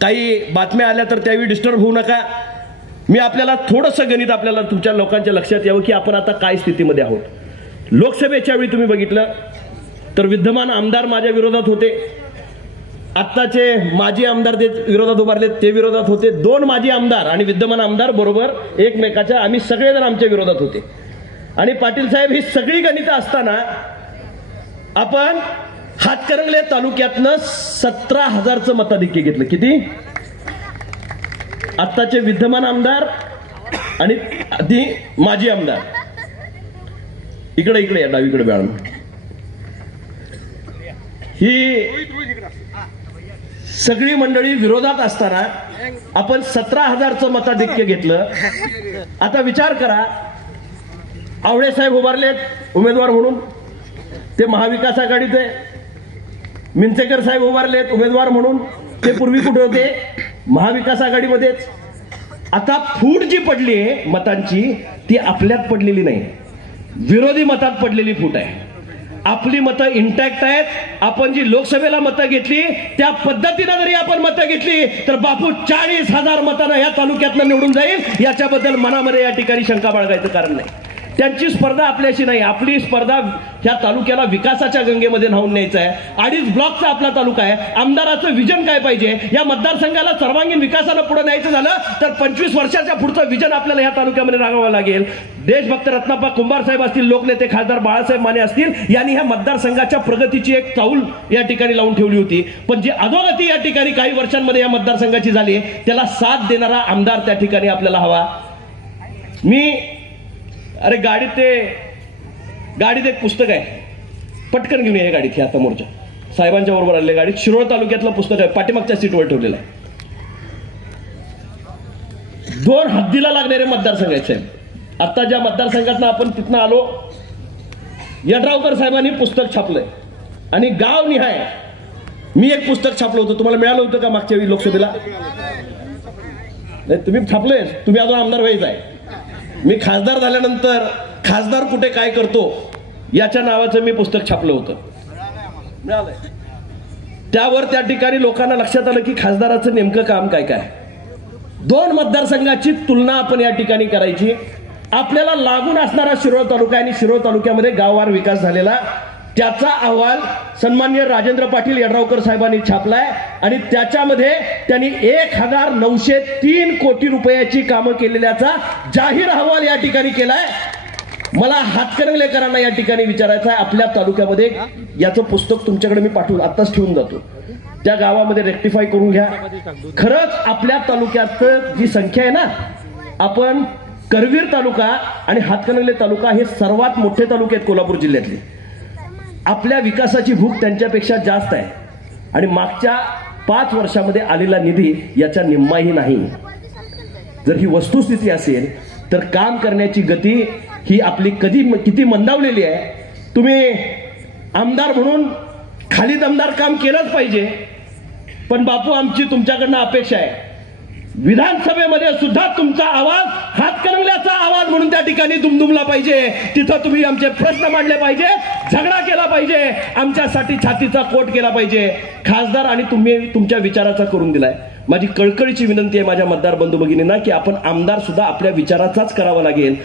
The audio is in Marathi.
काही बातम्या आल्या तर त्यावेळी डिस्टर्ब होऊ नका. मी आपल्याला थोडंसं गणित आपल्याला तुमच्या लोकांच्या लक्षात यावं की आपण आता काय स्थितीमध्ये आहोत. लोकसभेच्या वेळी तुम्ही बघितलं तर विद्यमान आमदार माझ्या विरोधात होते, आत्ताचे माजी आमदार जे विरोधात उभारले ते विरोधात होते. 2 माजी आमदार आणि विद्यमान आमदार बरोबर एकमेकाच्या आम्ही सगळेजण आमच्या विरोधात होते. आणि पाटील साहेब ही सगळी गणितं असताना आपण हातकणंगले तालुक्यातनं 17,000चं मताधिक्य घेतलं. किती? आत्ताचे विद्यमान आमदार आणि आधी माजी आमदार. इकडे इकडे या डावीकडे मॅडम. ही सगळी मंडळी विरोधात असताना आपण 17,000चं मताधिक्य घेतलं. आता विचार करा, आवळे साहेब उभारलेत उमेदवार म्हणून, ते महाविकास आघाडीचे. मिंचेकर साहेब उभारलेत उमेदवार म्हणून, ते पूर्वी कुठे होते? महाविकास आघाडीमध्येच. आता फूट जी पडली आहे मतांची ती आपल्यात पडलेली नाही, विरोधी मतात पडलेली फूट आहे. आपली मतं इंटॅक्ट आहेत. आपण जी लोकसभेला मतं घेतली त्या पद्धतीनं जरी आपण मतं घेतली तर बापू 40,000 मतांना या तालुक्यातनं निवडून जाईल, याच्याबद्दल मनामध्ये या ठिकाणी शंका बाळगायचं कारण नाही. त्यांची स्पर्धा आपल्याशी नाही. आपली स्पर्धा ह्या तालुक्याला विकासाच्या गंगेमध्ये न्हावून न्यायचं आहे. 2.5 ब्लॉकचा आपला तालुका आहे. आमदाराचं विजन काय पाहिजे? या मतदारसंघाला सर्वांगीण विकासाला पुढे न्यायचं झालं तर 25 वर्षाच्या पुढचं विजन आपल्याला ह्या तालुक्यामध्ये राखावं लागेल. देशभक्त रत्नाप्पा कुंभार साहेब असतील, लोकनेते खासदार बाळासाहेब माने असतील, यांनी ह्या मतदारसंघाच्या प्रगतीची एक चाऊल या ठिकाणी लावून ठेवली होती. पण जी अधोगती या ठिकाणी काही वर्षांमध्ये या मतदारसंघाची झाली त्याला साथ देणारा आमदार त्या ठिकाणी आपल्याला हवा. अरे गाडीत एक पुस्तक आहे, पटकन घेऊन या गाडीत. ह्या समोरच्या साहेबांच्या बरोबर आलेल्या गाडीत शिरोळ तालुक्यातलं पुस्तक आहे, पाठीमागच्या सीटवर ठेवलेलं आहे. 2 हद्दीला लागणारे मतदारसंघ आहेत साहेब. आता ज्या मतदारसंघातनं आपण तिथनं आलो, यड्रावकर साहेबांनी पुस्तक छापलंय आणि गाव निहाय मी एक पुस्तक छापलं होतं. तुम्हाला मिळालं होतं का मागच्या वेळी लोकसभेला? नाही, तुम्ही छापलंय. तुम्ही अजून आमदार व्हायचं आहे. मी खासदार झाल्यानंतर खासदार कुठे काय करतो याच्या नावाचं मी पुस्तक छापलं होतं. त्यावर त्या ठिकाणी लोकांना लक्षात आलं की खासदाराचं नेमकं काम काय काय. 2 मतदारसंघाची तुलना आपण या ठिकाणी करायची. आपल्याला लागून असणारा शिरोळ तालुका आणि शिरोळ तालुक्यामध्ये गाववार विकास झालेला त्याचा अहवाल सन्माननीय राजेंद्र पाटील यड्रावकर साहेबांनी छापलाय आणि त्याच्यामध्ये त्यांनी 1,903 कोटी रुपयाची कामं केलेल्याचा जाहीर अहवाल या ठिकाणी केलाय. मला हातकणंगलेकरांना या ठिकाणी विचारायचं आहे, आपल्या तालुक्यामध्ये याचं पुस्तक तुमच्याकडे मी पाठवून आत्ताच ठेवून जातो, त्या गावामध्ये रेक्टिफाय करून घ्या. खरंच आपल्या तालुक्यात जी संख्या आहे ना, आपण करवीर तालुका आणि हातकणंगले तालुका हे सर्वात मोठे तालुके आहेत कोल्हापूर जिल्ह्यातले. आपल्या विकासाची भूक त्यांच्यापेक्षा जास्त आहे आणि मागच्या 5 वर्षामध्ये आलेला निधी याच्या निम्माही नाही. जर ही वस्तुस्थिती असेल तर काम करण्याची गती ही आपली किती मंदावलेली आहे. तुम्ही आमदार म्हणून खाली दमदार काम केलंच पाहिजे, पण बापू आमची तुमच्याकडनं अपेक्षा आहे विधानसभेमध्ये सुद्धा तुमचा आवाज हातकणंगल्याचा आवाज म्हणून त्या ठिकाणी दुमदुमला पाहिजे. तिथं तुम्ही आमचे प्रश्न मांडले पाहिजे, झगडा केला पाहिजे, आमच्यासाठी छातीचा कोट केला पाहिजे. खासदार आणि तुम्ही तुमच्या विचाराचा करून दिलाय. माझी कळकळीची विनंती आहे माझ्या मतदार बंधू भगिनींना की आपण आमदार सुद्धा आपल्या विचाराचाच करावा लागेल.